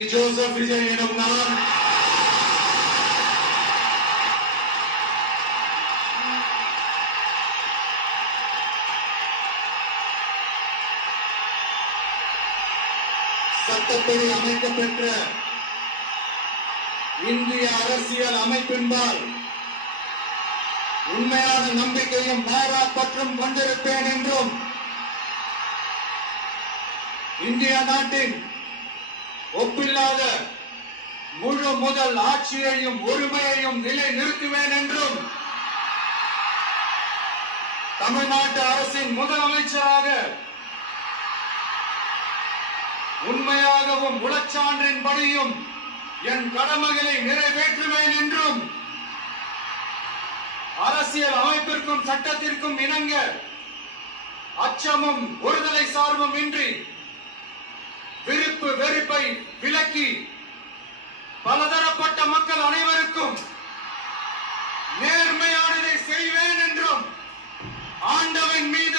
Joseph Vijay எனும் நான் சட்டப்படி அமைக்கப்பெற்ற இந்திய அரசியல் அமைப்பின்பால் உண்மையான நம்பிக்கையும் மாறா பற்றும் கொண்டிருப்பேன் என்றும் இந்திய நாட்டின் ஒப்பில்லாத முழு முதல் ஆட்சியையும் உரிமையையும் நிலை நிறுத்துவேன் என்றும் தமிழ்நாட்டு அரசின் முதலமைச்சராக உண்மையாகவும் உளச்சான்றின்படியும் என் கடமைகளை நிறைவேற்றுவேன் என்றும் அரசியல் அமைப்பிற்கும் சட்டத்திற்கும் இணங்க அச்சமும் ஒருதலை சார்பும் இன்றி விருப்பு வெறுப்பை விலக்கி பலதரப்பட்ட மக்கள் அனைவருக்கும் நேர்மையானதை செய்வேன் என்றும் ஆண்டவன் மீது